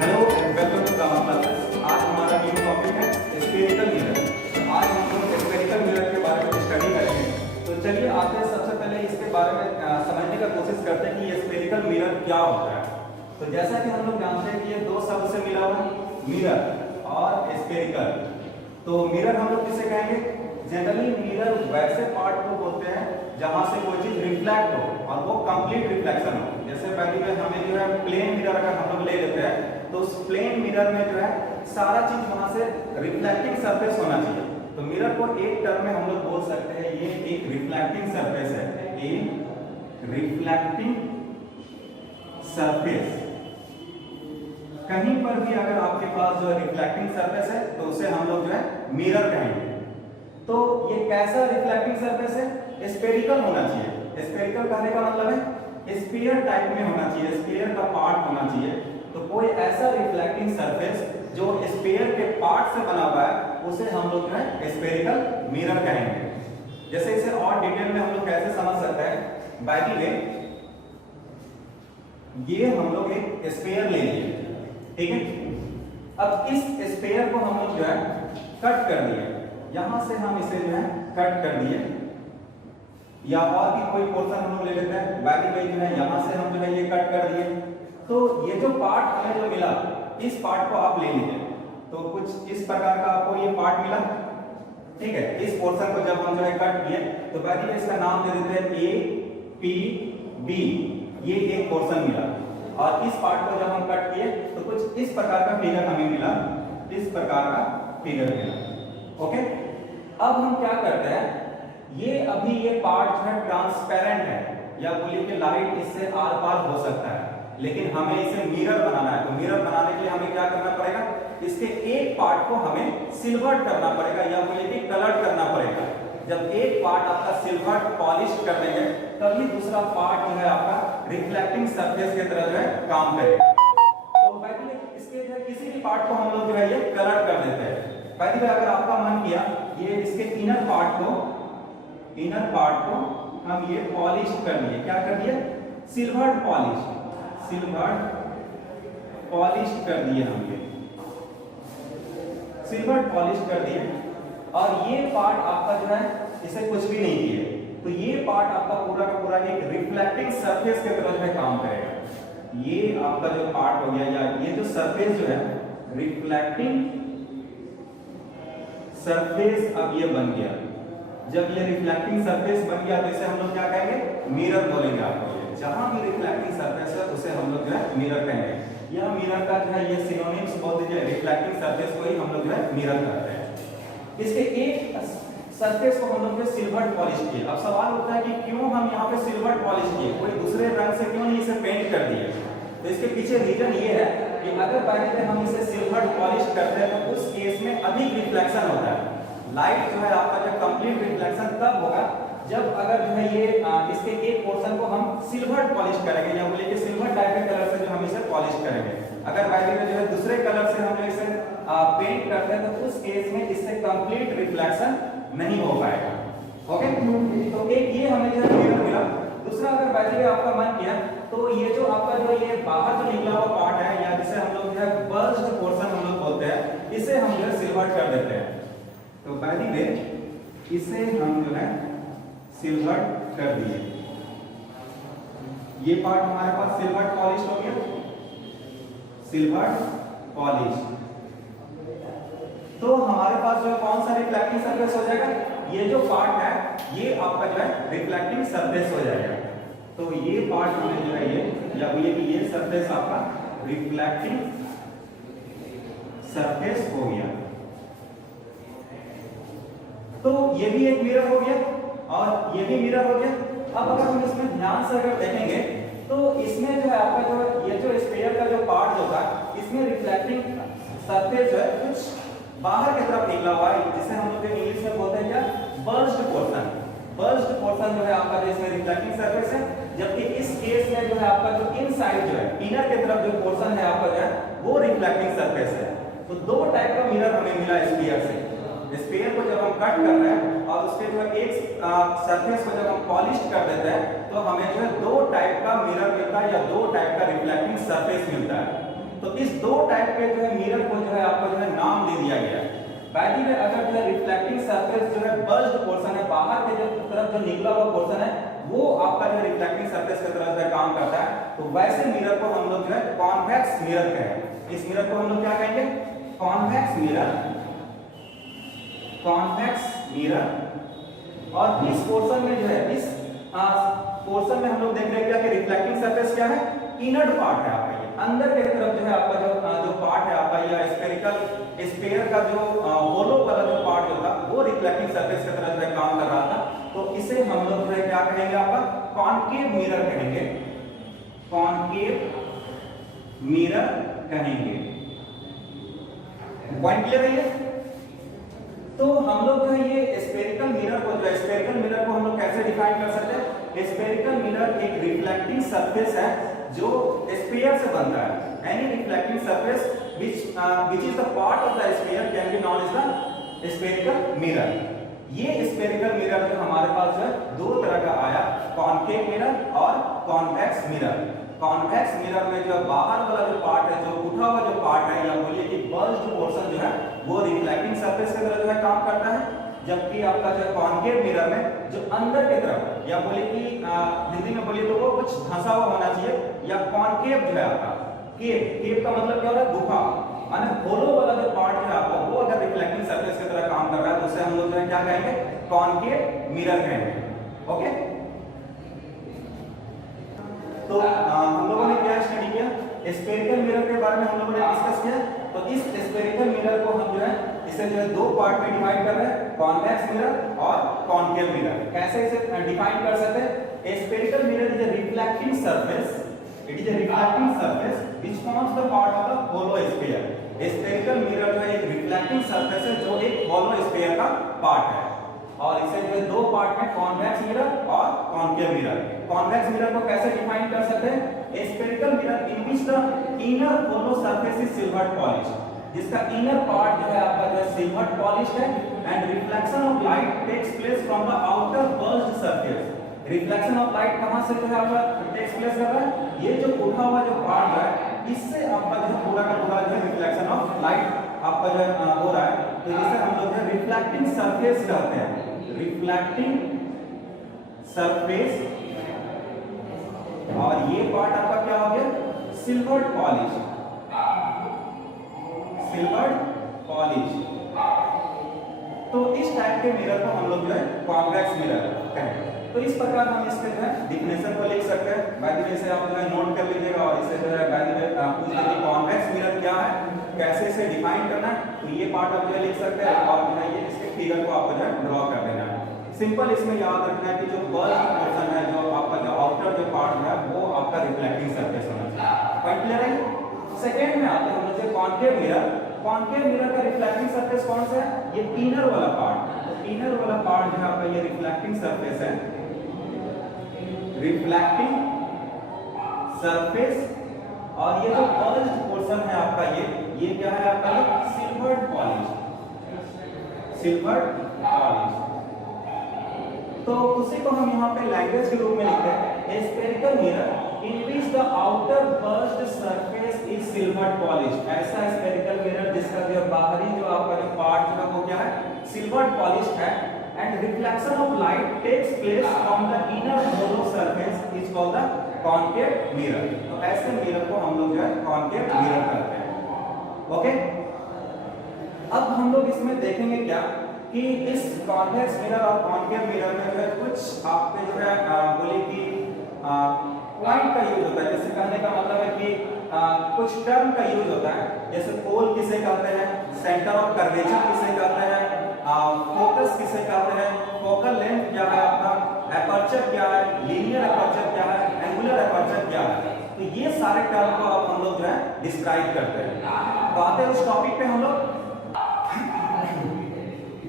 Hello and welcome to Gamma Classes. आज हमारा new topic है स्फेरिकल मिरर। तो आज हम लोग स्फेरिकल मिरर के बारे में स्टडी करेंगे। तो चलिए आते हैं, सबसे पहले इसके बारे में समझने का कोशिश करते हैं कि ये स्फेरिकल मिरर क्या होता है। तो जैसा कि हम लोग जानते हैं कि ये दो शब्द से मिला हुआ है, मिरर और स्फेरिकल। तो मिरर हम लोग किसे कहेंगे? जनरली मिरर वैसे पार्ट को बोलते हैं जहां से कोई चीज रिफ्लेक्ट हो और वो कंप्लीट रिफ्लेक्शन हो। जैसे पहले हमें जो है प्लेन मिरर अगर हम लोग ले लेते हैं तो उस प्लेन मिरर में जो है सारा चीज वहां से रिफ्लेक्टिंग सरफेस होना चाहिए। तो मिरर को एक टर्म में हम लोग बोल सकते हैं ये एक रिफ्लेक्टिंग सरफेस है, एक रिफ्लेक्टिंग सरफेस। कहीं पर भी अगर आपके पास जो रिफ्लेक्टिंग सरफेस है तो उसे हम लोग जो है मिरर कहेंगे। तो ये कैसा रिफ्लेक्टिंग सरफेस है? स्फेरिकल होना चाहिए। स्फेरिकल कहने का मतलब है स्फीयर टाइप में होना चाहिए, स्फीयर का पार्ट होना चाहिए। तो कोई ऐसा रिफ्लेक्टिंग सरफेस जो स्फीयर के पार्ट से बना हुआ है उसे हम लोग जो है स्फेरिकल मिरर कहेंगे। जैसे इसे और डिटेल में हम लोग कैसे समझ सकते हैं, बाय द वे ये हम लोग एक स्फीयर ले लिए, ठीक है। अब इस स्फीयर को हम लोग जो है कट कर दिए, यहां से हम इसे जो है कट कर दिए, या और भी कोई पोर्शन हम लोग ले लेते हैं। बाकी भाई जो है यहां से हम जो है ये कट कर दिए। तो ये जो पार्ट हमें जो मिला इस पार्ट को आप ले लीजिए। तो कुछ इस प्रकार का आपको ये पार्ट मिला, ठीक है। इस पोर्शन को जब हम जो है कट किए तो बाकी इसका नाम दे देते हैं ए पी बी। ये एक पोर्शन मिला और इस पार्ट को जब हम कट किए तो कुछ इस प्रकार का फिगर हमें मिला, इस प्रकार का फिगर मिला, ओके। अब हम क्या करते हैं, ये अभी ये पार्ट जो है ट्रांसपेरेंट है, या बोलिए कि लाइट इससे आर पार हो सकता है, लेकिन हमें इसे मिरर बनाना है। तो मिरर बनाने के लिए हमें क्या करना पड़ेगा, इसके एक पार्ट को हमें सिल्वर्ड करना पड़ेगा, या बोलिए कि कलर्ड करना पड़ेगा। जब एक पार्ट आपका सिल्वर्ड पॉलिश कर देंगे तभी दूसरा पार्ट जो है आपका रिफ्लेक्टिंग सरफेस की तरह जो है काम करेगा। तो पहले इसके जो है किसी भी पार्ट को हम लोग जो है ये कलर कर देते हैं। पहले अगर आपका मन किया ये इसके इनर पार्ट को हम ये पॉलिश कर लिए, क्या कर दिए? सिल्वर्ड पॉलिश कर दिए, हम ये सिल्वर्ड पॉलिश कर दिए। और ये पार्ट आपका जो है इसे कुछ भी नहीं किए, तो ये पार्ट आपका पूरा का पूरा एक रिफ्लेक्टिंग सरफेस की तरह जो है काम करेगा। ये आपका जो पार्ट हो गया, या ये जो सरफेस जो है रिफ्लेक्टिंग सरफेस अब ये बन गया। जब ये रिफ्लेक्टिंग सरफेस बन गया तो इसे हम लोग क्या कहेंगे? मिरर बोलेंगे आपको। ये जहां भी रिफ्लेक्टिंग सरफेस है उसे हम लोग जो है मिरर कहेंगे। यह मिरर का जो है ये सिनोनिम्स बोल दीजिए, रिफ्लेक्टिंग सरफेस को ही हम लोग जो है मिरर कहते हैं। इसके एक सरफेस को हम लोग सिल्वर्ड पॉलिश किए। अब सवाल होता है कि क्यों हम यहाँ पे सिल्वर्ड पॉलिश किए, कोई दूसरे रंग से क्यों नहीं इसे पेंट कर दिए? तो इसके पीछे रीजन ये है कि अगर पहले हम इसे सिल्वर्ड पॉलिश करते हैं तो उस केस में अधिक रिफ्लेक्शन होता है। लाइट जो है आपका जो कंप्लीट रिफ्लेक्शन तब होगा जब अगर जो है ये इसके एक पोर्शन को हम सिल्वर्ड पॉलिश करेंगे, या बोलिए कि सिल्वर टाइप के कलर से जो हम इसे पॉलिश करेंगे। अगर बाकी में जो है दूसरे कलर से हम इसे पेंट करते हैं तो उस केस में इससे कंप्लीट रिफ्लेक्शन नहीं हो पाएगा, ओके। तो एक ये हमें जो मिरर मिला। दूसरा अगर बाकी आपका मन किया तो ये जो आपका जो ये बाहर जो निकला हुआ पार्ट है, या जिसे हम लोग जो है बर्स्ट पोर्शन हम लोग बोलते हैं, इसे हम जो है सिल्वर्ड कर देते हैं। तो बाय द वे इसे हम जो है सिल्वर्ड कर दिए। ये पार्ट हमारे पास सिल्वर्ड पॉलिश हो गया, सिल्वर्ड पॉलिश। तो हमारे पास जो कौन सा रिफ्लेक्टिंग सरफेस हो जाएगा? ये जो पार्ट है ये आपका जो है रिफ्लेक्टिंग सरफेस हो जाएगा। तो ये पार्ट हमें जो है ये, या बोलिए कि ये सरफेस आपका रिफ्लेक्टिंग सरफेस हो गया। तो ये भी एक मिरर हो गया और ये भी मिरर हो गया। अब अगर हम इसमें ध्यान से अगर देखेंगे तो इसमें जो है आपका जो ये जो स्फीयर का जो पार्ट होगा इसमें रिफ्लेक्टिंग सरफेस जो है कुछ बाहर की तरफ निकला हुआ है, जिसे हम लोग इंग्लिश में बोलते हैं क्या? Burst portion. बर्स्ट पोर्शन जो है आपका जो इसमें रिफ्लेक्टिंग सरफेस है, जबकि इस केस में जो है आपका जो इनसाइड जो है इनर की तरफ जो पोर्शन है आपका जो है वो रिफ्लेक्टिंग सरफेस है। तो दो टाइप का मिरर हमें मिला स्फीयर से। स्फीयर को जब हम कट कर रहे हैं और उसके जो एक सरफेस को जब हम पॉलिश कर देते हैं तो हमें जो है दो टाइप का मिरर मिलता है, या दो टाइप का रिफ्लेक्टिंग सरफेस मिलता है। तो इस दो टाइप के जो है मिरर को जो है आपको जो है नाम दे दिया गया है। बाकी में अगर जो है रिफ्लेक्टिंग सरफेस जो है बल्ज्ड पोर्शन है, बाहर के जो तरफ जो निकला हुआ पोर्शन है वो आपका जो रिफ्लेक्टिंग सरफेस की तरह से काम करता है, तो वैसे मिरर को हम लोग जो है कॉन्वेक्स मिरर कहेंगे। इस मिरर को हम लोग क्या कहेंगे? Convex mirror, convex mirror. और इस पोर्शन में जो है, इस पोर्शन में हम लोग देख रहे हैं कि रिफ्लेक्टिंग सरफेस क्या है? इनर पार्ट है आपका, ये अंदर की तरफ जो है आपका जो पार्ट है आपका, या स्फेरिकल स्फीयर का जो होलो वाला जो पार्ट होता है वो रिफ्लेक्टिंग सरफेस की तरह जो है काम कर रहा था। तो इसे हम लोग जो है क्या कहेंगे? आपका कॉनकेव मिरर कहेंगे, कॉनकेव मिरर कहेंगे। पॉइंट क्लियर है ये? तो हम लोग जो है ये स्फेरिकल मिरर को, जो स्फेरिकल मिरर को हम लोग कैसे डिफाइन कर सकते हैं? स्फेरिकल मिरर एक रिफ्लेक्टिंग सरफेस है जो स्फीयर से बनता है। Any reflecting surface which is the part of the sphere can be known as the spherical mirror। ये स्फेरिकल मिरर जो हमारे पास जो है दो तरह का आया, कॉनकेव मिरर और कॉन्वेक्स मिरर। कॉन्वेक्स मिरर में जो बाहर वाला जो पार्ट है, जो उठा हुआ जो पार्ट है, या बोलिए कि बल्ज्ड पोर्शन जो है वो रिफ्लेक्टिंग सरफेस की तरह जो है काम करता है, जबकि आपका जो कॉनकेव मिरर में जो अंदर की तरफ, या बोले कि हिंदी में बोलिए तो वो कुछ धंसा हुआ होना चाहिए, या कॉनकेव जो है आपका, केव का मतलब क्या होता है? गुफा, माने होलो वाला जो पार्ट है आपका वो अगर रिफ्लेक्टिंग सरफेस की तरह काम कर रहा है तो उसे हम लोग जो है क्या कहेंगे? कॉनकेव मिरर कहेंगे। ओके, तो हम लोगों ने क्या स्टडी किया? स्फेरिकल मिरर के बारे में हम लोगों ने डिस्कस किया। तो इस स्फेरिकल मिरर को हम जो है इसे जो है दो पार्ट में डिवाइड कर रहे हैं, कॉन्वेक्स मिरर और कॉनकेव मिरर। कैसे इसे डिफाइन कर सकते हैं? Spherical mirror is a reflecting surface, it is a reflecting surface which forms the part of the hollow sphere. Spherical mirror जो है एक रिफ्लेक्टिंग सरफेस है जो एक होलो स्फीयर का पार्ट है, और इसे जो है दो पार्ट में, कॉन्वेक्स मिरर और कॉनकेव मिरर। कॉन्वेक्स मिरर को कैसे डिफाइन कर सकते हैं? Spherical mirror in which the inner hollow surface is silvered polish, जिसका इनर पार्ट जो है आपका जो है सिल्वर्ड पॉलिश है, and reflection of light takes place from the outer bulged surface. Reflection of light कहां से जो है आपका टेक्स प्लेस कर रहा है? ये जो उठा हुआ जो पार्ट है इससे आपका जो पूरा का पूरा जो है रिफ्लेक्शन ऑफ लाइट आपका जो है हो रहा है, तो जिसे हम लोग जो रिफ्लेक्टिंग सरफेस कहते हैं, रिफ्लेक्टिंग सरफेस। और ये पार्ट आपका क्या हो गया? Silvered polish, silvered polish. तो इस टाइप के मिरर को हम लोग जो है कॉन्वेक्स मिरर कहेंगे। तो इस प्रकार हम इसके जो है डिफिनेशन को लिख सकते हैं। बाय द वे इसे आप जो है नोट कर लीजिएगा, और इसे जो है बाय द वे पूछ लीजिए कॉन्वेक्स मिरर क्या है, कैसे इसे डिफाइन करना है। तो ये पार्ट आप जो है लिख सकते हैं, और जो है ये इसके फिगर को आपको जो है ड्रॉ कर देना है। सिंपल इसमें याद रखना है कि जो बल्ज्ड पोर्शन है, जो आपका जो आउटर जो पार्ट है वो आपका रिफ्लेक्टिंग सरफेस होना चाहिए। पॉइंट क्लियर है? सेकंड में आते हैं हम लोग कॉनकेव मिरर। कॉनकेव मिरर का रिफ्लेक्टिंग सरफेस कौन सा है? ये इनर वाला पार्ट। तो इनर वाला पार्ट जो है आपका ये रिफ्लेक्टिंग सरफेस है, रिफ्लेक्टिंग सरफेस। और ये जो बल्ज्ड पोर्शन है आपका ये क्या है आपका? ये सिल्वर्ड पॉलिश, सिल्वर्ड पॉलिश। तो उसी को हम यहाँ पे लैंग्वेज के रूप में लिखते हैं, spherical mirror in which the outer burst surface is silvered polished। ऐसा स्फेरिकल मिरर जिसका जो बाहरी जो आपका जो पार्ट है वो क्या है? सिल्वर्ड पॉलिश्ड है, and reflection of light takes place from the inner hollow surface is called the concave mirror। तो ऐसे मिरर को हम लोग जो है concave mirror कहते हैं। ओके, अब हम लोग इसमें देखेंगे क्या कि इस कॉन्वेक्स मिरर और कॉनकेव मिरर में जो है कुछ आपके जो है बोले कि पॉइंट का यूज होता है। जैसे कहने का मतलब है कि कुछ टर्म का यूज होता है, जैसे पोल किसे कहते हैं, सेंटर ऑफ कर्वेचर किसे कहते हैं, फोकस किसे कहते हैं, फोकल लेंथ क्या है आपका, एपर्चर क्या है, लीनियर एपर्चर क्या है, एंगुलर एपर्चर क्या है। तो ये सारे टर्म को अब हम लोग जो है डिस्क्राइब करते हैं। तो आते हैं उस टॉपिक पे हम लोग।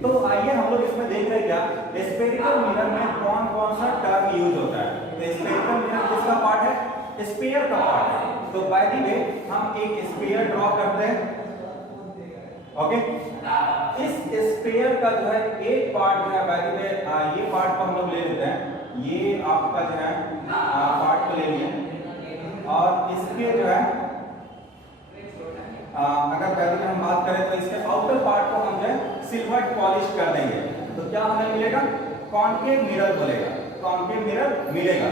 तो आइए हम लोग इसमें देख रहे हैं क्या स्फेरिकल मिरर में कौन कौन सा टर्म यूज होता है। तो स्फेरिकल मिरर किसका पार्ट है? स्फीयर का पार्ट है। तो बाय द वे हम एक स्फीयर ड्रॉ करते हैं। ओके, इस स्फीयर का जो है एक पार्ट जो है बाय द वे ये पार्ट को हम लोग ले लेते हैं, ये आपका जो है पार्ट को ले लिए, और इसके जो है पहले हम बात करें तो इसके आउटर पार्ट को हम जो है सिल्वर पॉलिश कर देंगे, तो क्या हमें मिलेगा? कॉन्केव मिरर बोलेगा, कॉन्केव मिरर मिलेगा।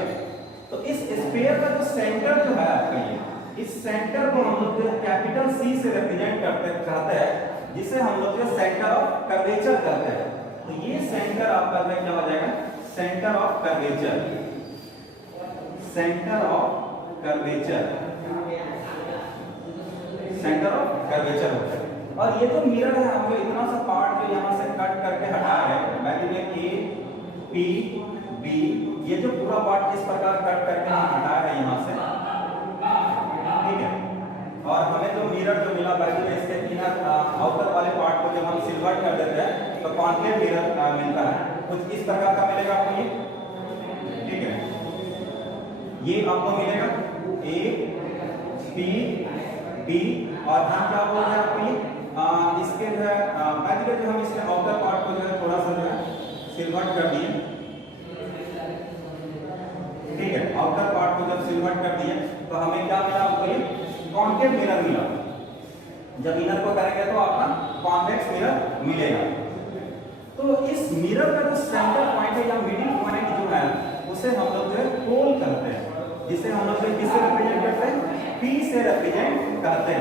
तो इस स्फीयर का जो सेंटर जो है आपका, ये इस सेंटर को हम लोग कैपिटल सी से रिप्रेजेंट करते हैं, जिसे हम लोग सेंटर ऑफ कर्वेचर कहते हैं। तो ये सेंटर आपका जो क्या हो जाएगा? Centre of curvature, centre of curvature, centre of curvature होता है। और ये जो मिरर है हमको इतना सा पार्ट जो यहाँ से कट करके हटाया है, मैंने ए पी बी, ये जो पूरा पार्ट इस प्रकार कट करके हम हटाया है यहाँ से, ठीक है। और हमें जो मिरर जो मिला बाकी में इसके इनर आउटर वाले पार्ट को जब हम सिल्वर कर देते हैं तो कॉन्केव मिरर मिलता है, कुछ इस प्रकार का मिलेगा आपको ये, ठीक है। ये आपको मिलेगा ए पी बी, और हम क्या बोल रहे हैं आपको ये इसके जो है बाकी जो हम इसके आउटर पार्ट को जो है थोड़ा सा जो है सिल्वर कर दिए, ठीक है। आउटर पार्ट को जब सिल्वर कर दिए तो हमें क्या मिला? आपको ये कॉन्केव मिरर मिला। जब इनर को करेंगे तो आपका कॉन्वेक्स मिरर मिलेगा। तो इस मिरर का जो सेंटर पॉइंट है या मिडिल पॉइंट जो है उसे हम लोग जो है पोल करते हैं, जिसे हम लोग किससे रिप्रेजेंट करते हैं? P से रिप्रेजेंट करते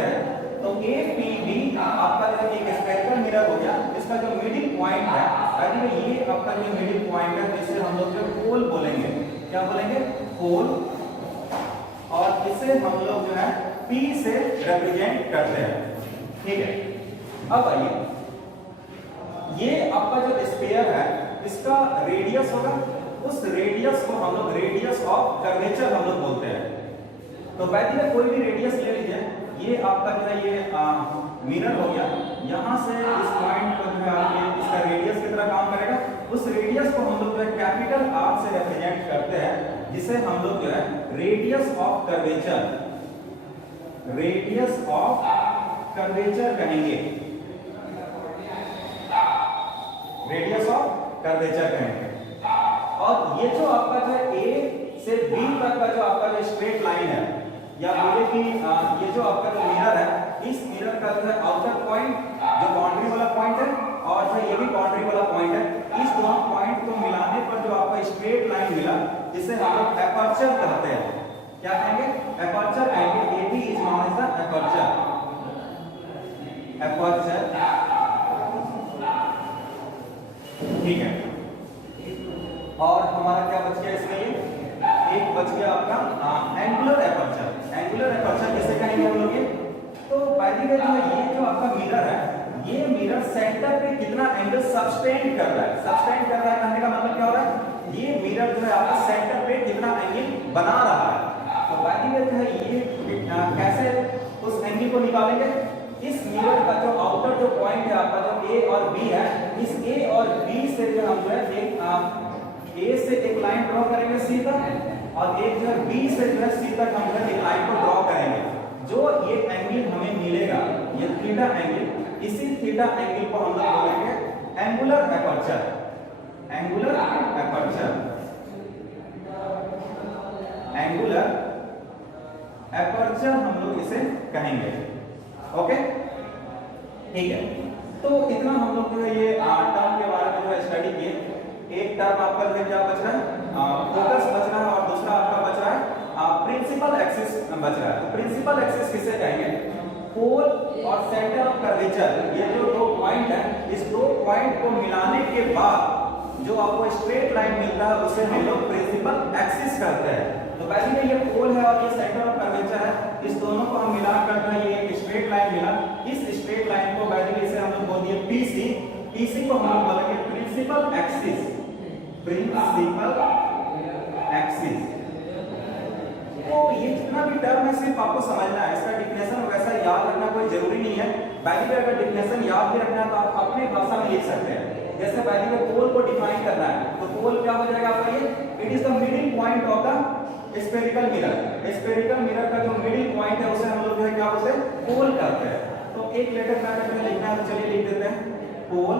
हैं। तो ए पी बी आपका जो एक स्फेरिकल मिरर हो गया, इसका जो मिडिल पॉइंट है, अभी ये आपका जो मिडिल पॉइंट है जिसे हम लोग जो पोल बोलेंगे, क्या बोलेंगे? पोल। और इसे हम लोग जो है P से रिप्रेजेंट करते हैं, ठीक है। अब आइए, ये आपका जो स्फीयर है इसका रेडियस होगा, उस रेडियस को हम लोग रेडियस ऑफ कर्वेचर हम लोग बोलते हैं। तो वैसे में कोई भी रेडियस ले लीजिए, ये आपका जो है ये मिरर हो गया, यहाँ से इस पॉइंट पर जो है आप ये इसका रेडियस की तरह काम करेगा। उस रेडियस को हम लोग जो है कैपिटल आर से रिप्रेजेंट करते हैं, जिसे हम लोग जो है radius of curvature, radius of curvature कहेंगे, रेडियस ऑफ कर्वेचर कहेंगे। और ये जो आपका जो है ए से बी तक का जो आपका जो स्ट्रेट लाइन है, या बोले कि ये जो आपका जो मिरर है, इस मिरर का जो है आउटर पॉइंट जो बाउंड्री वाला पॉइंट है और जो ये भी बाउंड्री वाला पॉइंट है, इस दोनों पॉइंट को मिलाने पर जो आपका स्ट्रेट लाइन मिला, जिसे हम लोग एपर्चर कहते हैं। क्या कहेंगे? एपर्चर कहेंगे। AB is known as the aperture, aperture, ठीक है। और हमारा क्या बच गया इसमें? एक बच गया आपका एंगुलर एपर्चर। एंगुलर एपर्चर किसे कहेंगे हम लोग? तो बाय द वे जो ये जो आपका मिरर है, ये मिरर सेंटर पे कितना एंगल सबटेंड कर रहा है, सबटेंड कर रहा है कहने का मतलब क्या हो रहा है? ये मिरर जो है आपका सेंटर पे कितना एंगल बना रहा है। तो बाय द वे जो है ये कैसे उस एंगल को निकालेंगे? इस मिरर का जो आउटर जो पॉइंट है आपका जो A और B है, इस A और B से जो हम जो है एक A से एक लाइन ड्रॉ करेंगे C तक, और एक जो है B से जो है C तक हम जो एक लाइन को ड्रॉ करेंगे। जो ये एंगल हमें मिलेगा, ये थीटा एंगल, इसी थीटा एंगल को हम लोग बोलेंगे angular aperture, angular aperture, angular aperture हम लोग इसे कहेंगे। ओके, ठीक है। तो इतना हम लोग जो है ये टर्म के बारे में जो है स्टडी किए। एक टर्म आपका जो क्या बच रहा है? फोकस बच रहा है, और दूसरा आपका बच रहा है प्रिंसिपल एक्सिस बच रहा है। प्रिंसिपल एक्सिस किसे कहेंगे? पोल और सेंटर ऑफ कर्वेचर, ये जो दो पॉइंट है, इस दो पॉइंट को मिलाने के बाद जो आपको स्ट्रेट लाइन मिलता है उसे हम लोग प्रिंसिपल एक्सिस कहते हैं। तो वैसे ये पोल है और ये सेंटर ऑफ कर्वेचर है, इस दोनों को हम मिलाकर जो है ये एक स्ट्रेट लाइन मिला। इस स्ट्रेट लाइन को वैसे इसे हम लोग बोल दिए PC। PC को हम लोग बोलेंगे प्रिंसिपल एक्सिस, प्रिंसिपल एक्सिस। तो ये जितना भी टर्म है सिर्फ आपको समझना है, इसका डिफिनेशन वैसा याद रखना कोई जरूरी नहीं है। वैसे अगर डिफिनेशन याद भी रखना है तो आप अपनी भाषा में लिख सकते हैं। जैसे वैसे में पोल को डिफाइन करना है तो पोल क्या हो जाएगा आपका? ये it is the middle point of the spherical mirror. Spherical mirror का जो मिडिल पॉइंट है उसे हम लोग जो है क्या बोलते हैं? पोल कहते हैं। तो एक लेटर पैटर्न में लिखना है तो चलिए लिख देते हैं pole.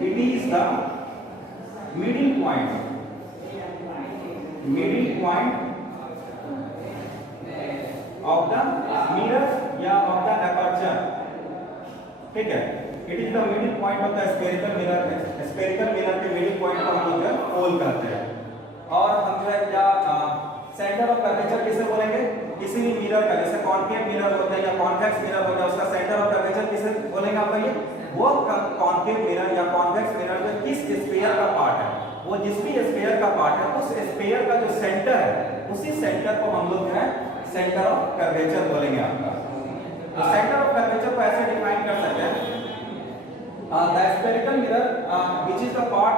It is the middle point, middle point of the mirror या ऑफ द एपर्चर, ठीक है, it is the middle point of the spherical mirror. Spherical mirror के मिडिल पॉइंट को हम लोग पोल कहते हैं। और हम जो है क्या सेंटर ऑफ कर्वेचर किसे बोलेंगे? किसी भी मिरर का, जैसे कॉन्केव मिरर होता है या कॉन्वेक्स मिरर होता है, उसका सेंटर ऑफ कर्वेचर किसे बोलेंगे आप ये? वो कॉन्केव मिरर या कॉन्वेक्स मिरर जो किस स्फीयर का पार्ट है, वो जिस भी स्फीयर का पार्ट है उस स्फीयर का जो सेंटर है, उसी सेंटर को हम लोग जो है सेंटर ऑफ कर्वेचर बोलेंगे आपका। तो सेंटर ऑफ कर्वेचर को ऐसे डिफाइन कर सकते हैं, the spherical mirror which is the part,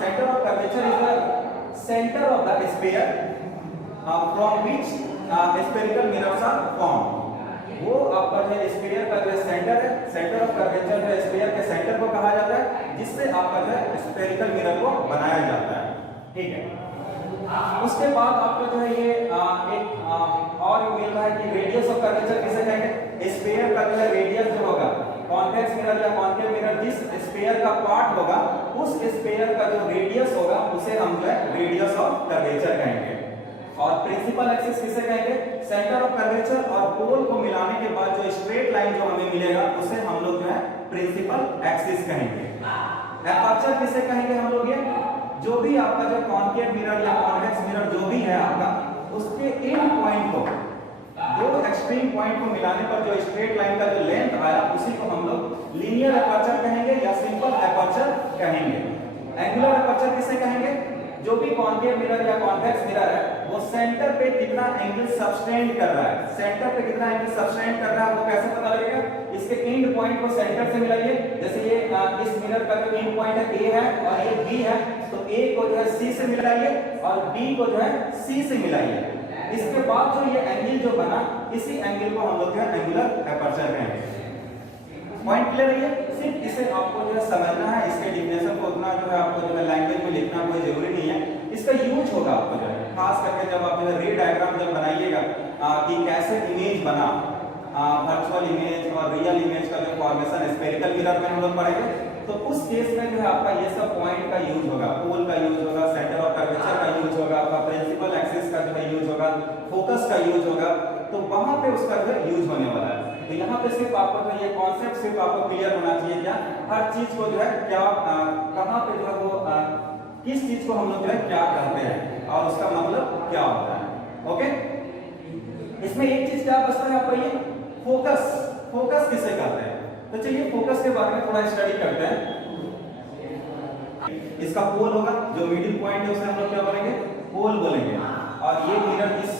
centre of curvature is the center of the sphere from which spherical mirrors are formed। वो आपका जो स्फीयर का जो सेंटर है, सेंटर ऑफ कर्वेचर जो स्फीयर के सेंटर को कहा जाता है, जिससे आपका जो है स्फेरिकल मिरर को बनाया जाता है, ठीक है। उसके बाद आपका जो है ये एक और मिल रहा है कि रेडियस ऑफ कर्वेचर किसे कहेंगे? स्फीयर का जो है रेडियस जो होगा, कॉन्वेक्स मिरर या कॉन्केव मिरर जिस स्फीयर का पार्ट होगा, उस स्फीयर का जो रेडियस होगा उसे हम जो है रेडियस ऑफ कर्वेचर कहेंगे। और प्रिंसिपल एक्सिस किसे कहेंगे? सेंटर ऑफ कर्वेचर और पोल को मिलाने के बाद जो स्ट्रेट लाइन जो हमें मिलेगा उसे हम लोग जो है प्रिंसिपल एक्सिस कहेंगे। एपर्चर किसे कहेंगे हम लोग? ये जो भी आपका जो कॉन्केव मिरर या कॉन्वेक्स मिरर जो भी है आपका, उसके एंड पॉइंट को, दो एक्सट्रीम पॉइंट को मिलाने पर जो स्ट्रेट लाइन का जो लेंथ आया उसी को हम लोग लीनियर एपर्चर कहेंगे या सिंपल एपर्चर कहेंगे। एंगुलर एपर्चर किसे कहेंगे? जो भी कॉन्केव मिरर या कॉन्वेक्स मिरर है वो सेंटर पे कितना एंगल सबटेंड कर रहा है, सेंटर पे कितना एंगल सबटेंड कर रहा है वो कैसे पता लगेगा? इसके एंड पॉइंट को सेंटर से मिलाइए। जैसे ये इस मिरर का जो एंड पॉइंट है A है और ये B है, तो A को जो है C से मिलाइए और B को जो है C से मिलाइए। इसके बाद जो ये एंगल जो बना, इसी एंगल को हम लोग जो है एंगुलर एपर्चर कहेंगे। पॉइंट क्लियर है? सिर्फ इसे आपको जो है समझना है, इसके डिफिनेशन को उतना जो है आपको जो है लैंग्वेज में लिखना कोई जरूरी नहीं है। इसका यूज होगा आपको जो है, खास करके जब आप जो है रे डायग्राम जब बनाइएगा कि कैसे इमेज बना, वर्चुअल इमेज और रियल इमेज का जो फॉर्मेशन स्फेरिकल मिरर में हम लोग पढ़ेंगे, तो उस केस में जो है आपका ये सब पॉइंट का यूज होगा, पोल का यूज होगा, सेंटर ऑफ कर्वेचर का यूज होगा, आपका प्रिंसिपल एक्सिस का जो है यूज होगा, फोकस का यूज होगा, तो वहां पे उसका जो है यूज होने वाला है। तो यहाँ पे सिर्फ आपको जो ये कॉन्सेप्ट सिर्फ आपको क्लियर होना चाहिए, क्या हर चीज को जो है क्या कहाँ पे जो है वो किस चीज को हम लोग जो है क्या कहते हैं और उसका मतलब क्या होता है। ओके, इसमें एक चीज क्या बचता है आपको, ये फोकस, फोकस किसे कहते हैं? तो चलिए फोकस के बारे में थोड़ा स्टडी करते हैं। इसका पोल होगा, जो मिडिल पॉइंट है उसे हम लोग क्या बोलेंगे? पोल बोलेंगे। और ये मिरर जिस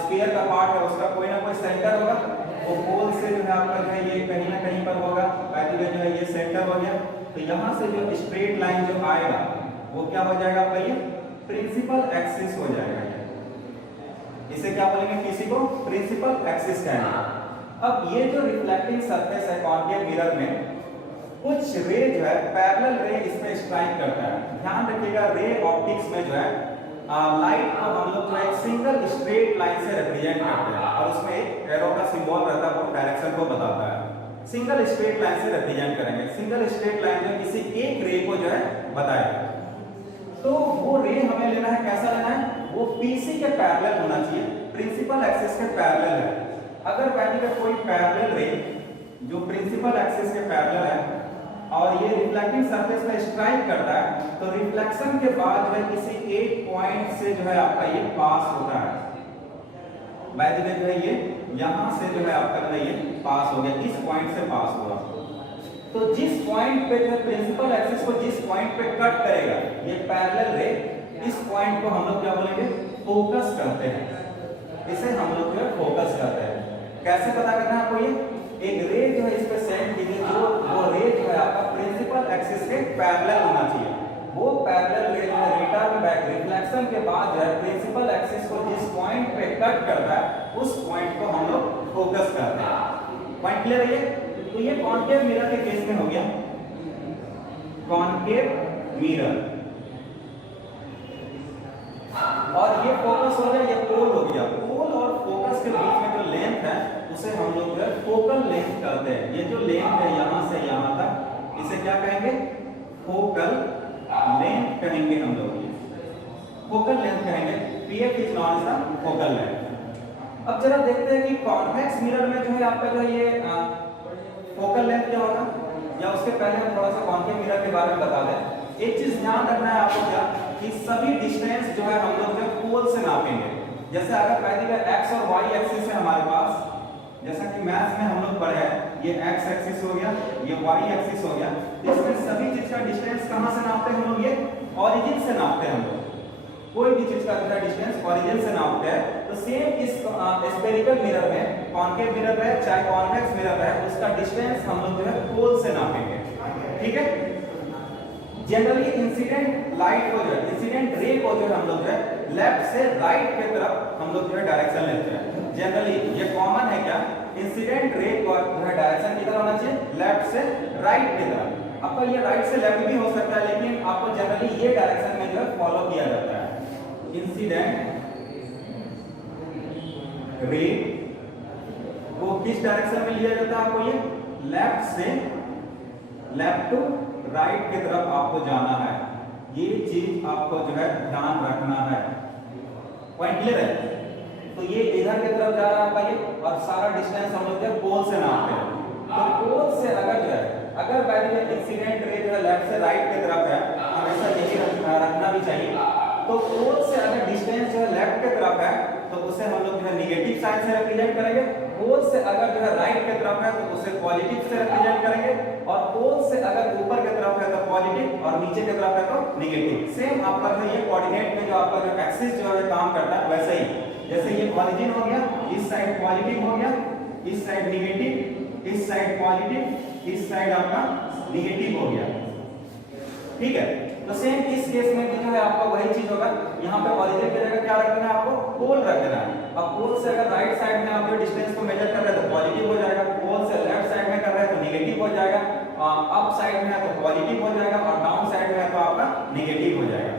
स्फीयर का पार्ट है उसका कोई ना कोई सेंटर होगा, वो पोल से जो है आपका जो है ये कहीं ना कहीं पर होगा, बाकी जो है ये सेंटर हो गया। तो यहाँ से जो स्ट्रेट लाइन जो आएगा वो क्या हो जाएगा आपका? ये प्रिंसिपल एक्सिस हो जाएगा। इसे क्या बोलेंगे? किसी को प्रिंसिपल एक्सिस कहेंगे। अब ये जो रिफ्लेक्टिंग सरफेस है कॉन्केव मिरर में, कुछ रे जो है पैरेलल रे इसमें स्ट्राइक करता है। ध्यान रखिएगा, रे ऑप्टिक्स में जो है लाइट को हम लोग जो है सिंगल स्ट्रेट लाइन से रिप्रेजेंट करते हैं और उसमें एक एरो का सिंबल रहता है, वो डायरेक्शन को बताता है। सिंगल स्ट्रेट लाइन से रिप्रेजेंट करेंगे। सिंगल स्ट्रेट लाइन जो किसी एक रे को जो है बताएगा, तो वो रे हमें लेना है, कैसा लेना है? वो पीसी के पैरेलल होना चाहिए, प्रिंसिपल एक्सिस के पैरेलल है। अगर वैल्यू का कोई पैरेलल रे जो प्रिंसिपल एक्सिस के पैरेलल है और ये रिफ्लेक्टिंग सरफेस में स्ट्राइक करता है, तो रिफ्लेक्शन के बाद जो है किसी एक पॉइंट से जो है आपका ये पास होता है। बाय द वे जो है ये यहां से जो है आपका जो है ये पास हो गया, इस पॉइंट से पास हुआ। तो जिस पॉइंट पे जो है प्रिंसिपल एक्सिस को जिस पॉइंट पे कट करेगा ये पैरेलल रे, इस पॉइंट को हम लोग क्या बोलेंगे? फोकस करते हैं। इसे हम लोग जो है फोकस करते हैं। कैसे पता करना है आपको? ये एक रे जो है इस पे सेंड कीजिए, जो वो रे जो है आपका प्रिंसिपल एक्सिस के पैरेलल होना चाहिए। वो पैरेलल रे जो है रिटर्न बैक रिफ्लेक्शन के बाद जो है प्रिंसिपल एक्सिस को जिस पॉइंट पे कट करता है उस पॉइंट को हम लोग फोकस करते हैं। पॉइंट क्लियर है? तो ये कॉन्केव मिरर के केस में हो गया, कॉन्केव मिरर, और ये फोकस हो गया, ये पोल हो गया। पोल और फोकस के बीच में जो लेंथ है उसे हम लोग जो है फोकल लेंथ कहते हैं। ये जो लेंथ है यहाँ से यहाँ तक, इसे क्या कहेंगे? फोकल लेंथ कहेंगे हम लोग। फोकल लेंथ कहेंगे, PF is known as the focal length. अब जरा देखते हैं कि कॉन्वेक्स मिरर में जो है आपका जो है ये फोकल लेंथ क्या होगा, या उसके पहले हम थोड़ा सा कॉन्केव मिरर के बारे में बता दें। एक चीज ध्यान रखना है आपको क्या, कि सभी डिस्टेंस जो है हम लोग जो पोल से नापेंगे। जैसे अगर पहली बार एक्स और वाई एक्सिस है हमारे पास, जैसा कि मैथ्स में हम लोग पढ़े हैं, ये एक्स एक्सिस हो गया, ये वाई एक्सिस हो गया, इसमें सभी चीज का डिस्टेंस कहां से नापते हैं हम लोग, ये ओरिजिन से नापते हैं हम लोग। कोई भी चीज का डिस्टेंस ओरिजिन से नापते हैं। तो सेम इस स्फेरिकल मिरर में, कॉन्केव मिरर है चाहे कॉन्वेक्स मिरर है, उसका डिस्टेंस हम लोग जो है पोल से नापेंगे। ठीक है। जनरली इंसिडेंट लाइट को जो है, इंसिडेंट रे को जो है हम लोग जो है लेफ्ट से राइट की तरफ हम लोग जो है डायरेक्शन लेते हैं। जनरली ये कॉमन है क्या, इंसिडेंट रे को जो है डायरेक्शन किधर होना चाहिए, लेफ्ट से राइट की तरफ। आपका ये राइट से लेफ्ट भी हो सकता है, लेकिन आपको जनरली ये डायरेक्शन में जो है फॉलो किया जाता है। इंसिडेंट रे को किस डायरेक्शन में लिया जाता है, आपको ये लेफ्ट से लेफ्ट टू राइट की तरफ आपको जाना है। ये चीज आपको जो है ध्यान रखना है। पॉइंट क्लियर है। तो ये इधर की तरफ जा रहा है आपका ये, और सारा डिस्टेंस हम लोग पोल से नापते हैं। तो पोल से अगर जो है, अगर पहले इंसिडेंट रे जो है लेफ्ट से राइट की तरफ है, हमेशा यही रखना भी चाहिए। तो पोल से अगर डिस्टेंस जो है लेफ्ट की तरफ है, तो उसे हम लोग जो है निगेटिव साइन से रिप्रेजेंट करेंगे। पोल से अगर जो है राइट की तरफ है, तो उसे पॉजिटिव से रिप्रेजेंट करेंगे। और पोल से अगर ऊपर की तरफ है तो पॉजिटिव, और नीचे की तरफ है तो नेगेटिव। सेम आपका जो ये कोऑर्डिनेट में जो आपका जो एक्सिस जो है काम करता है, वैसे ही जैसे ये ओरिजिन हो गया, इस साइड पॉजिटिव हो गया, इस साइड नेगेटिव, इस साइड पॉजिटिव, इस साइड आपका नेगेटिव हो गया। ठीक है। तो सेम इस केस में भी जो है आपका वही चीज होगा। यहाँ पे ओरिजिन की जगह क्या रख देना है, आपको पोल रख देना है। अब पोल से अगर राइट साइड में आप जो डिस्टेंस को मेजर कर रहे हैं तो पॉजिटिव हो जाएगा, पोल से लेफ्ट साइड में कर रहे हैं तो नेगेटिव हो जाएगा, अप साइड में है तो पॉजिटिव हो जाएगा, और डाउन साइड में है तो आपका नेगेटिव हो जाएगा।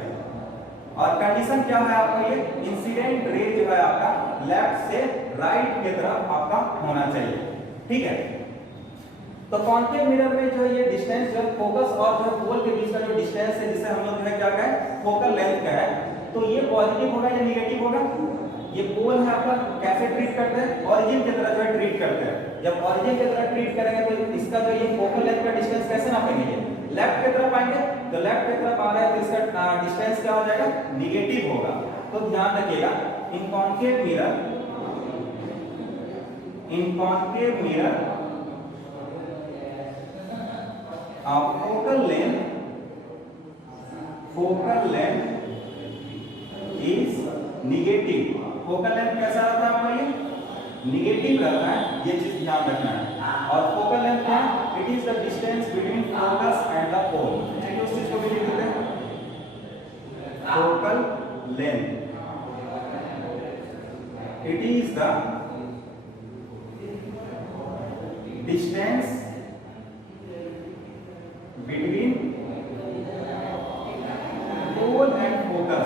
और कंडीशन क्या है आपका, ये इंसिडेंट रे जो है आपका लेफ्ट से राइट की तरफ आपका होना चाहिए। ठीक है। तो कॉन्केव मिरर में जो है ये डिस्टेंस जो है फोकस और जो है पोल के बीच का जो डिस्टेंस है, जिसे हम लोग जो है क्या कहें, फोकल लेंथ का है। तो ये पॉजिटिव होगा या नेगेटिव होगा, ये पोल है आपका कैसे ट्रीट करते हैं, ओरिजिन की तरह जो है ट्रीट करते हैं। जब ओरिजिन की तरह ट्रीट करेंगे तो इसका जो ये फोकल लेंथ का डिस्टेंस कैसे नापेंगे, ये लेफ्ट की तरफ आएंगे, तो लेफ्ट की तरफ आ रहा है तो इसका डिस्टेंस क्या हो जाएगा, नेगेटिव होगा। तो ध्यान रखिएगा, in concave mirror focal length is negative. Focal length कैसा रहता है हमारा, ये नेगेटिव रहता है, ये चीज ध्यान रखना है। और फोकल लेंथ क्या है, it is the distance between focus and the pole. चलिए उस चीज को भी लिख देते हैं। Focal length it is the distance between pole and focus,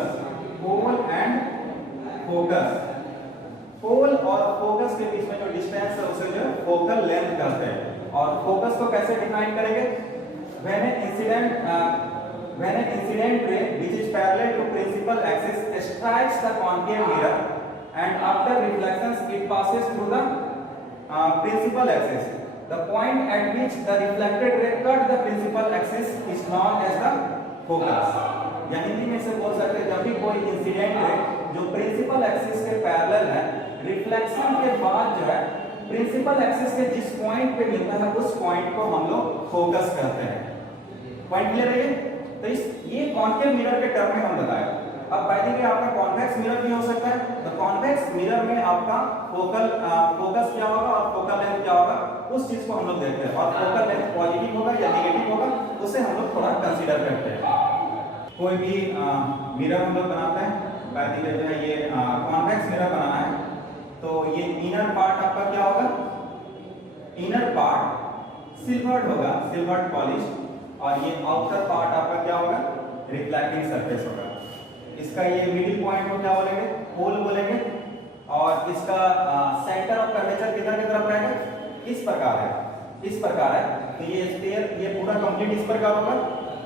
pole और फोकस के बीच में जो डिस्टेंस है उसे जो फोकल लेंथ कहते हैं। और फोकस को कैसे डिफाइन करेंगे, when an incident ray which is parallel to principal axis strikes the concave mirror and after reflections it passes through the principal axis, the point at which the reflected ray cut the principal axis is known as the focus। या हिंदी में से बोल सकते हैं, जब भी कोई incident ray जो प्रिंसिपल एक्सिस के पैरेलल है, रिफ्लेक्शन के बाद जो है प्रिंसिपल एक्सिस के जिस पॉइंट पे मिलता है उस पॉइंट को हम लोग फोकस करते हैं। पॉइंट क्लियर है। तो इस ये कॉन्केव मिरर के टर्म में हम बताया। अब बाय द वे आपका कॉन्वेक्स मिरर भी हो सकता है। तो कॉन्वेक्स मिरर में आपका फोकस क्या होगा और फोकल लेंथ क्या होगा, उस चीज को हम लोग देखते हैं। और फोकल लेंथ पॉजिटिव होगा या नेगेटिव होगा, उसे हम लोग थोड़ा कंसीडर करते हैं। कोई भी मिरर हम लोग बनाते हैं, बाय द वे जो है ये कॉन्वेक्स मिरर बनाना है, तो ये इनर पार्ट आपका क्या होगा, इनर पार्ट सिल्वर्ड होगा, सिल्वर्ड पॉलिश, और ये आउटर पार्ट आपका क्या होगा, रिफ्लेक्टिंग सरफेस होगा। इसका ये मिडिल पॉइंट को क्या बोलेंगे, पोल बोलेंगे, और इसका सेंटर ऑफ कर्वेचर किधर की तरफ रहेगा, इस प्रकार है, इस प्रकार है। तो ये स्फीयर ये पूरा कंप्लीट इस प्रकार होगा,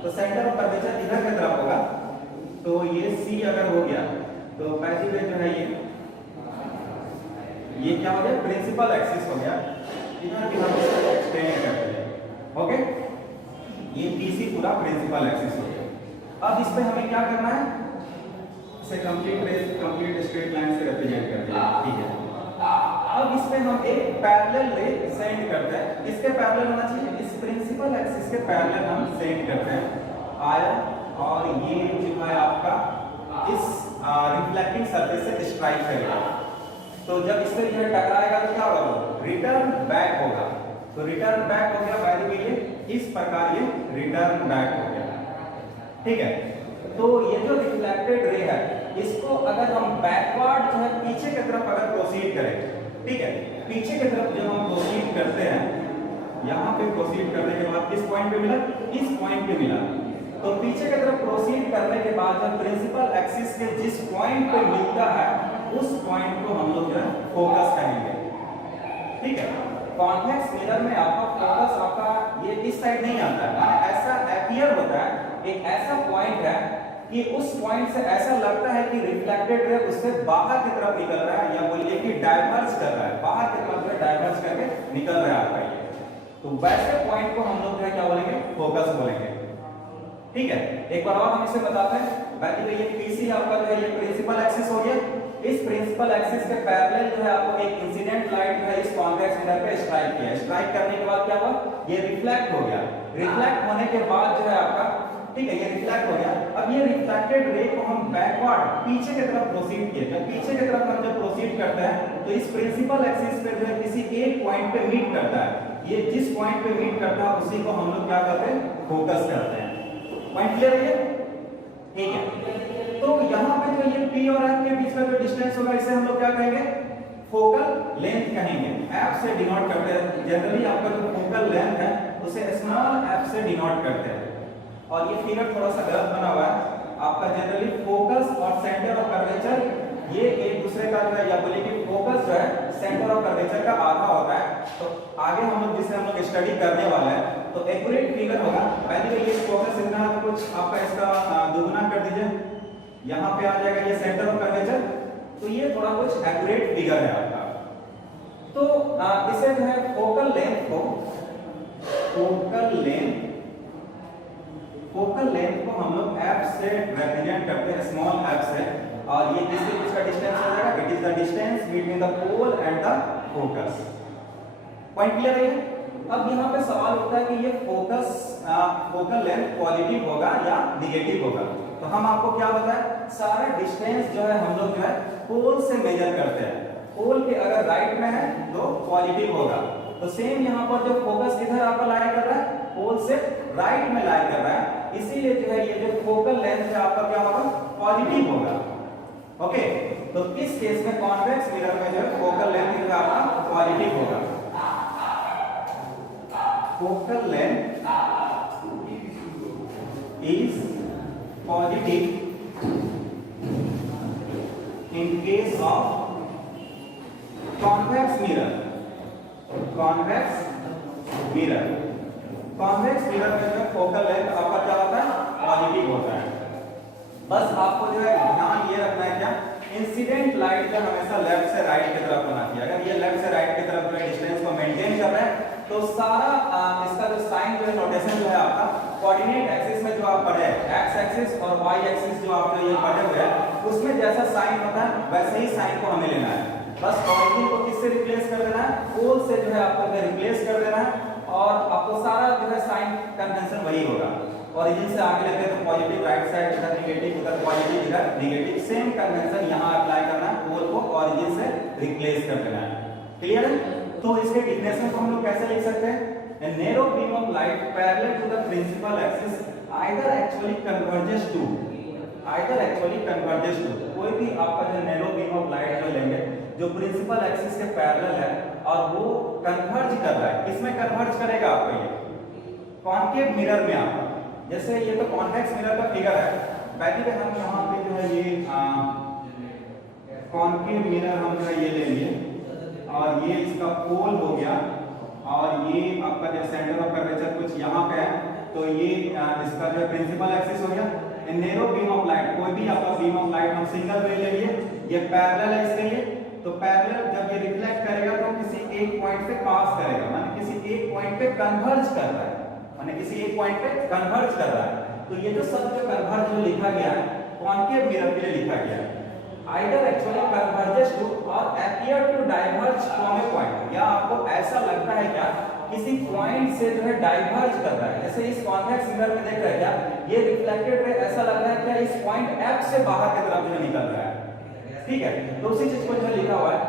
तो सेंटर ऑफ कर्वेचर इधर की तरफ होगा। तो ये सी अगर हो गया तो पहली वे जो है ये ये क्या हो गया, प्रिंसिपल एक्सिस हो गया। इधर भी हम इसको एक्सटेंड करते हैं, ओके। ये पीसी पूरा प्रिंसिपल एक्सिस हो गया। अब इस पे हमें क्या करना है, इसे कंप्लीट स्ट्रेट लाइन से रिप्रेजेंट करते हैं, ठीक है। अब इस पे हम एक पैरेलल रे सेंड करते हैं। किसके पैरेलल होना चाहिए, इस प्रिंसिपल एक्सिस के पैरेलल हम सेंड करते हैं। आया और ये जो है आपका इस रिफ्लेक्टिंग सरफेस से स्ट्राइक करेगा। तो जब इससे ये टकराएगा तो क्या होगा, रिटर्न बैक होगा। तो रिटर्न बैक हो गया, बाय द वे इस प्रकार ये रिटर्न बैक हो गया, ठीक है। तो ये जो रिफ्लेक्टेड रे है, इसको अगर हम बैकवर्ड जो है पीछे की तरफ अगर प्रोसीड करें, ठीक है, पीछे की तरफ जब हम प्रोसीड करते हैं, यहाँ पे प्रोसीड करने के बाद किस पॉइंट पे मिला, इस पॉइंट पे मिला। तो पीछे की तरफ प्रोसीड करने के बाद जब प्रिंसिपल एक्सिस के जिस पॉइंट पे मिलता है, उस पॉइंट को हम लोग जो है फोकस कहेंगे, ठीक है। कॉन्वेक्स मिरर में आपका फोकस आपका ये इस साइड नहीं आता है, माने ऐसा अपीयर होता है, एक ऐसा पॉइंट है कि उस पॉइंट से ऐसा लगता है कि रिफ्लेक्टेड रे उससे बाहर की तरफ निकल रहा है, या बोलिए कि डाइवर्ज कर रहा है, बाहर की तरफ से डाइवर्ज करके निकल रहा है आपका ये। तो वैसे पॉइंट को हम लोग जो है क्या बोलेंगे, फोकस बोलेंगे, ठीक है। एक बार और हम इसे बताते हैं। बाकी ये पीसी आपका जो है ये प्रिंसिपल एक्सिस हो गया। इस प्रिंसिपल एक्सिस के पैरेलल जो है आपको एक इंसिडेंट लाइट जो है इस कॉन्वेक्स मिरर पे स्ट्राइक किया। स्ट्राइक करने के बाद क्या हुआ, ये रिफ्लेक्ट हो गया। रिफ्लेक्ट होने के बाद जो है आपका, ठीक है, ये रिफ्लेक्ट हो गया। अब ये रिफ्लेक्टेड रे को हम बैकवर्ड पीछे की तरफ प्रोसीड किए। जब पीछे की तरफ हम जब प्रोसीड करते हैं तो इस प्रिंसिपल एक्सिस पे जो है किसी एक पॉइंट पे मीट करता है। ये जिस पॉइंट पे मीट करता है उसी को हम लोग क्या करते हैं, फोकस करते हैं। पॉइंट क्लियर है, ठीक है। तो यहाँ पे जो ये P और F के बीच का जो डिस्टेंस होगा, इसे हम लोग क्या कहेंगे, फोकल लेंथ कहेंगे। F से डिनोट करते हैं। जनरली आपका जो फोकल लेंथ है उसे स्मॉल f से डिनोट करते हैं। और ये फिगर थोड़ा सा गलत बना हुआ है आपका। जनरली फोकस और सेंटर ऑफ कर्वेचर ये एक दूसरे का जो है, या बोलिए कि फोकस जो है सेंटर ऑफ कर्वेचर का आधा होता है। तो आगे हम लोग जिसे हम लोग स्टडी करने वाले हैं तो एक्यूरेट फिगर होगा। पहले ये फोकस इतना कुछ आपका इसका दुगना कर दीजिए, यहाँ पे आ जाएगा ये सेंटर ऑफ कर्वेचर। तो ये थोड़ा कुछ एक्यूरेट फिगर है आपका। तो इसे जो है फोकल लेंथ को हम लोग f से रिप्रेजेंट करते हैं, स्मॉल f से। और ये किसके बीच का डिस्टेंस हो जाएगा, it is the distance between the pole and the focus. Point clear है। अब यहाँ पे सवाल उठता है कि ये फोकल लेंथ पॉजिटिव होगा या नेगेटिव होगा। तो हम आपको क्या बताएं, सारा डिस्टेंस जो है हम लोग जो है पोल से मेजर करते हैं। पोल के अगर राइट में है तो पॉजिटिव होगा। तो सेम यहाँ पर जो फोकस किधर आपका लाई कर रहा है, पोल से राइट में लाई कर रहा है, इसीलिए जो है ये जो फोकल लेंथ है आपका क्या होगा, पॉजिटिव होगा। ओके, तो इस केस में कॉन्वेक्स मिरर में जो है फोकल लेंथ जो है आपका पॉजिटिव होगा। Focal length is positive in case of convex mirror में जो फोकल लेंथ आपका क्या होता है, पॉजिटिव होता है। बस आपको जो है ध्यान ये रखना है, क्या इंसिडेंट लाइट जो हमेशा लेफ्ट से राइट की तरफ होना चाहिए। अगर ये लेफ्ट से राइट की तरफ जो डिस्टेंस को मेंटेन कर रहा है तो सारा इसका जो साइन जो है, नोटेशन जो है आपका कोऑर्डिनेट एक्सिस में जो आप पढ़े एक्स एक्सिस और वाई एक्सिस जो आपने ये पढ़े हुए हैं, उसमें जैसा साइन होता है वैसे ही साइन को हमें लेना है। बस ऑरिजिन को किससे रिप्लेस कर देना है, पोल से जो है आपको रिप्लेस कर देना है। और आपको सारा जो है साइन कन्वेंशन वही होगा। ओरिजिन से आगे लेते हैं तो पॉजिटिव राइट साइड, इधर नेगेटिव, उधर पॉजिटिव, इधर नेगेटिव। सेम कन्वेंशन यहां अप्लाई करना है, पोल को ओरिजिन से रिप्लेस कर देना है। क्लियर है। तो इसके डिफिनेशन को हम लोग कैसे लिख सकते हैं, a narrow beam of light parallel to the principal axis either actually converges to कोई भी आपका जो नैरो बीम ऑफ लाइट जो लेंगे जो प्रिंसिपल एक्सिस के पैरेलल है और वो कन्वर्ज कर रहा है, किसमें कन्वर्ज करेगा आपका, ये कॉन्केव मिरर में। आपका जैसे ये तो कॉन्वेक्स मिरर का फिगर है, पहले हम यहाँ पे जो है ये कॉन्केव मिरर हम जो है ये लेंगे और ये इसका पोल हो गया और ये आपका जो सेंटर ऑफ कर्वेचर कुछ यहाँ पे है, तो ये इसका जो प्रिंसिपल एक्सिस हो गया। नैरो बीम ऑफ लाइट, कोई भी आपका बीम ऑफ लाइट हम सिंगल रे ले लिए, ये पैरेलल है इसके लिए। तो पैरेलल जब ये रिफ्लेक्ट एक पॉइंट से पास करेगा, माने किसी एक पॉइंट पे कन्वर्ज कर रहा है, माने किसी एक पॉइंट पे कन्वर्ज कर रहा है। तो ये जो शब्द जो कन्वर्ज जो लिखा गया है कॉन्केव मिरर के लिए लिखा गया है। आइदर एक्चुअली कन्वर्जेस टू और appear to diverge from a point, या आपको ऐसा लगता है क्या किसी पॉइंट से जो है डाइवर्ज कर रहा है। जैसे इस कॉन्वेक्स मिरर में देख रहे हैं क्या, ये रिफ्लेक्टेड रे ऐसा लग रहा है क्या इस पॉइंट F से बाहर की तरफ जो निकल रहा है, ठीक है। तो उसी चीज को जो लिखा हुआ है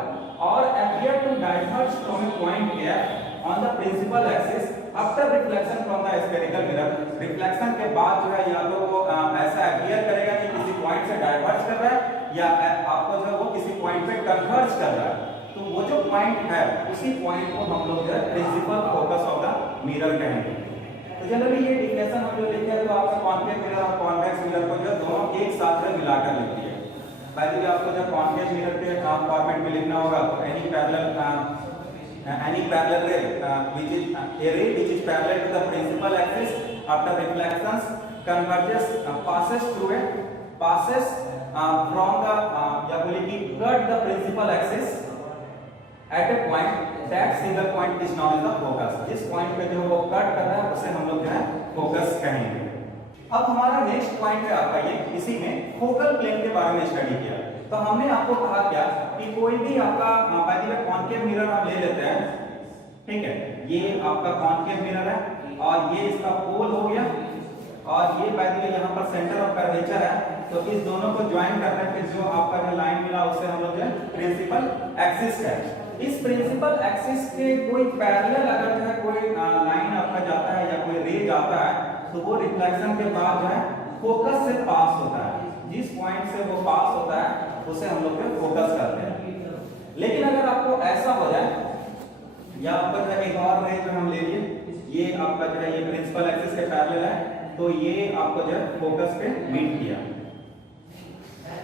और appear to diverge from a point F on the principal axis after reflection from the spherical mirror. Reflection के बाद जो है या तो वो ऐसा अपीयर करेगा कि किसी पॉइंट से डाइवर्ज कर रहा है या आपको जो है वो किसी पॉइंट पे कन्वर्ज कर रहा है। तो वो जो पॉइंट है उसी पॉइंट को हम लोग जो है principal focus of the mirror कहेंगे। तो जनरली ये डिफिनेशन हम जो लिखते हैं तो आपको कॉन्केव मिरर और कॉन्वेक्स मिरर को जो है दोनों एक साथ में मिलाकर लिखती है। पहले आपको जब कॉन्केव मिरर के फॉर्मेट में लिखना होगा तो एनी पैरेलल रे which is a ray which is parallel to the principal axis after reflections converges passes from the या बोले कि cut the principal axis at a point that single point is known as the focus। जिस point पे जो वो cut कर रहा है उसे हम लोग जो है फोकस कहेंगे। अब हमारा नेक्स्ट पॉइंट है आपका ये, इसी में फोकल प्लेन के बारे में स्टडी किया। तो हमने आपको कहा क्या कि कोई भी आपका पहले कॉन्केव मिरर हम ले लेते हैं, ठीक है। ये आपका कॉन्केव मिरर है और ये इसका पोल हो गया और ये पहले यहाँ पर सेंटर ऑफ कर्वेचर है। तो इस दोनों को ज्वाइन करने पे जो आपका जो लाइन मिला उसे हम लोग जो प्रिंसिपल एक्सिस है। इस प्रिंसिपल एक्सिस के कोई पैरेलल अगर जो है कोई लाइन आपका जाता है या कोई रे जाता है तो वो रिफ्लेक्शन के बाद जो है फोकस से पास होता है। जिस पॉइंट से वो पास होता है उसे हम लोग फोकस करते हैं। लेकिन अगर आपको ऐसा हो जाए या आपका जो है एक और रे जो हम ले लिए, ये आपका जो है ये प्रिंसिपल एक्सिस के पैरेलल है तो ये आपको जो है फोकस पे मीट किया।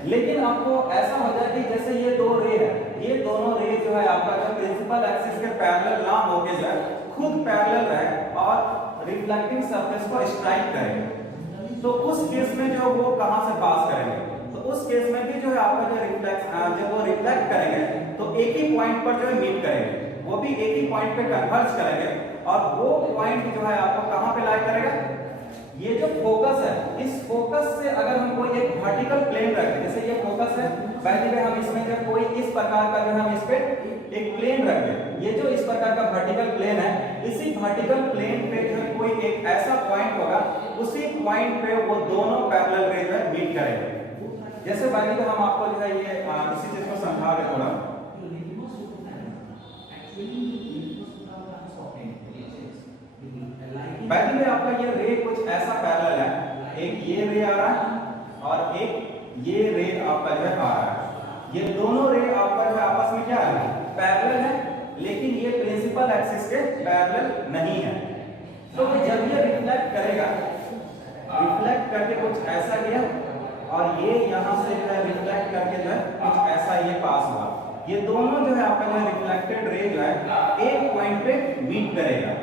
लेकिन आपको ऐसा हो जाए कि जैसे ये दो रे है, ये दोनों रे जो है आपका जो प्रिंसिपल एक्सिस के पैरेलल ना होके जो है खुद पैरेलल रहे और रिफ्लेक्टिंग सरफेस को स्ट्राइक करेंगे। तो उस केस में जो वो कहां से पास करेंगे, तो उस केस में भी जो है आपका जो जब वो रिफ्लेक्ट करेंगे तो एक ही पॉइंट पर जो है मीट करेंगे, वो भी एक ही पॉइंट पे कन्वर्ज करेंगे और वो पॉइंट जो है आपको कहां पे लाई करेगा, ये जो फोकस है इस फोकस से अगर हम कोई एक वर्टिकल प्लेन रखें, जैसे ये फोकस है पहले हम इसमें जब कोई इस प्रकार का जो हम इस पे एक प्लेन रखें, ये जो इस प्रकार का वर्टिकल प्लेन है इसी वर्टिकल प्लेन पे जो कोई एक ऐसा पॉइंट होगा उसी पॉइंट पे वो दोनों पैरेलल रे जो है मीट करेंगे। जैसे पहले हम आपको जो है ये इसी चीज को समझा रहे थोड़ा। पहले में आपका ये रे कुछ ऐसा पैरेलल है, एक ये रे आ रहा है और एक ये रे आपका जो है आ रहा है। ये दोनों रे आपका जो आपस में क्या है पैरेलल है, लेकिन ये प्रिंसिपल एक्सिस के पैरेलल नहीं है। तो जब ये रिफ्लेक्ट करेगा, रिफ्लेक्ट करके कुछ ऐसा गया और ये यहाँ से जो है रिफ्लेक्ट करके जो है कुछ ऐसा ये पास हुआ। ये दोनों जो है आपका जो रिफ्लेक्टेड रे जो है एक पॉइंट पे मीट करेगा।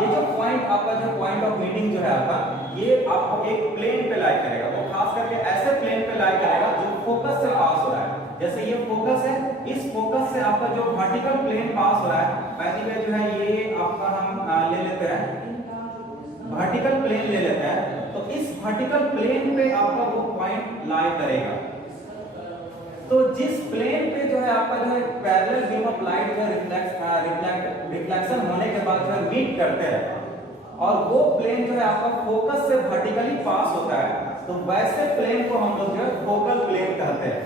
ये जो पॉइंट आपका जो पॉइंट ऑफ मीटिंग जो है आपका ये आपको एक प्लेन पे लाई करेगा, वो खास करके ऐसे प्लेन पे लाई करेगा जो फोकस से पास हो रहा है। जैसे ये फोकस है, इस फोकस से आपका जो वर्टिकल प्लेन पास हो रहा है, पहली में जो है ये आपका हम ले लेते हैं वर्टिकल प्लेन ले लेते हैं। तो इस वर्टिकल प्लेन पे आपका वो पॉइंट लाई करेगा। तो जिस प्लेन पे जो है आपका जो है पैरेलल बीम ऑफ लाइट जो है रिफ्लेक्शन होने के बाद जो है मीट करते हैं और वो प्लेन जो है आपका फोकस से वर्टिकली पास होता है, तो वैसे प्लेन को हम लोग जो है फोकल प्लेन कहते हैं।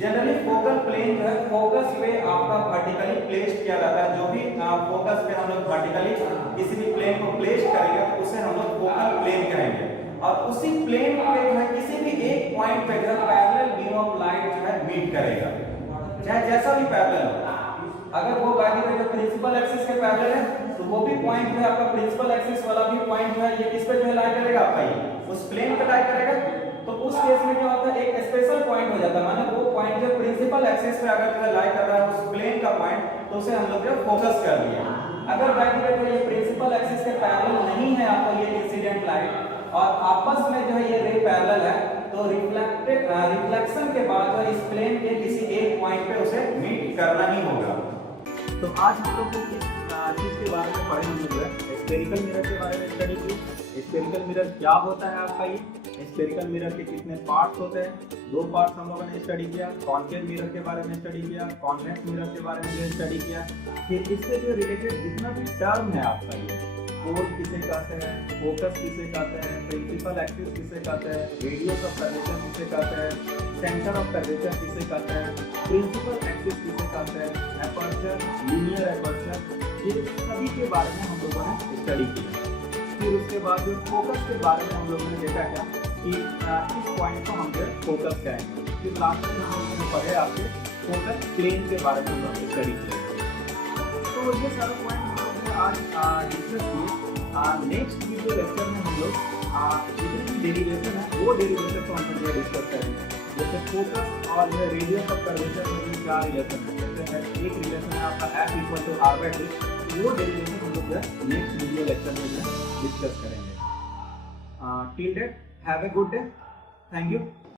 जनरली फोकल प्लेन जो है फोकस पे आपका वर्टिकली प्लेस्ड किया जाता है। जो भी फोकस पे हम लोग वर्टिकली किसी भी प्लेन को प्लेस करेंगे तो उसे हम लोग फोकल प्लेन कहेंगे। और उसी प्लेन पे जो है किसी भी एक पॉइंट पे जो है पैरेलल बीम ऑफ लाइट जो है मीट करेगा, चाहे जैसा भी पैरेलल हो। अगर वो बाकी का जो प्रिंसिपल एक्सिस के पैरेलल है तो वो भी पॉइंट जो है आपका प्रिंसिपल एक्सिस वाला भी पॉइंट जो है ये किस पे जो है लाई करेगा आपका, ये उस प्लेन पे लाई करेगा। तो उस केस में क्या होता है एक स्पेशल पॉइंट हो जाता है, माने वो पॉइंट जो प्रिंसिपल एक्सिस पे अगर जो है लाई कर रहा है उस प्लेन का पॉइंट, तो उसे हम लोग जो फोकस कर लिया। अगर बाकी का जो ये प्रिंसिपल एक्सिस के पैरेलल नहीं है आपका ये इंसिडेंट लाइट और आपस में जो है ये रे पैरेलल है, तो रिफ्लेक्शन के बाद जो इस प्लेन के किसी एक पॉइंट पे उसे मीट करना ही होगा। तो आज हम लोग इस चीज़ के बारे में पढ़ेंगे जो है स्फेरिकल मिरर के बारे में स्टडी की। स्फेरिकल मिरर क्या होता है आपका, ये स्फेरिकल मिरर के कितने पार्ट्स होते हैं, 2 पार्ट्स हम लोगों ने स्टडी किया। कॉन्केव मिरर के बारे में स्टडी किया, कॉन्वेक्स मिरर के बारे में जो स्टडी किया। फिर इससे जो रिलेटेड जितना भी टर्म है आपका, ये कोर किसे कहते हैं, फोकस किसे कहते हैं, प्रिंसिपल एक्सिस किसे कहते हैं, रेडियस ऑफ कर्वेचर किसे कहते हैं, सेंटर ऑफ कर्वेचर किसे कहते हैं, प्रिंसिपल एक्सिस किसे कहते हैं, एपर्चर, लीनियर एपर्चर, ये सभी के बारे में हम लोगों ने स्टडी किया। फिर उसके बाद जो फोकस के बारे में हम लोगों ने देखा क्या कि इस पॉइंट को हम जो फोकस कहेंगे। फिर लास्ट में हम लोगों ने पढ़े आपके फोकस प्लेन के बारे में हम लोग स्टडी किया। तो ये सारा पॉइंट हम लोग ने आज डिस्कस किए। नेक्स्ट वीडियो लेक्चर में हम लोग जितने भी डेरिवेशन है वो डेरिवेशन को हम लोग डिस्कस करेंगे। जैसे फोकस और जो रेडियस ऑफ कर्वेचर में भी क्या रिलेशन है, जैसे एक रिलेशन है आपका F=r/d, वो डेरिवेशन हम लोग नेक्स्ट वीडियो लेक्चर में डिस्कस करेंगे। Till that have a good day, thank you.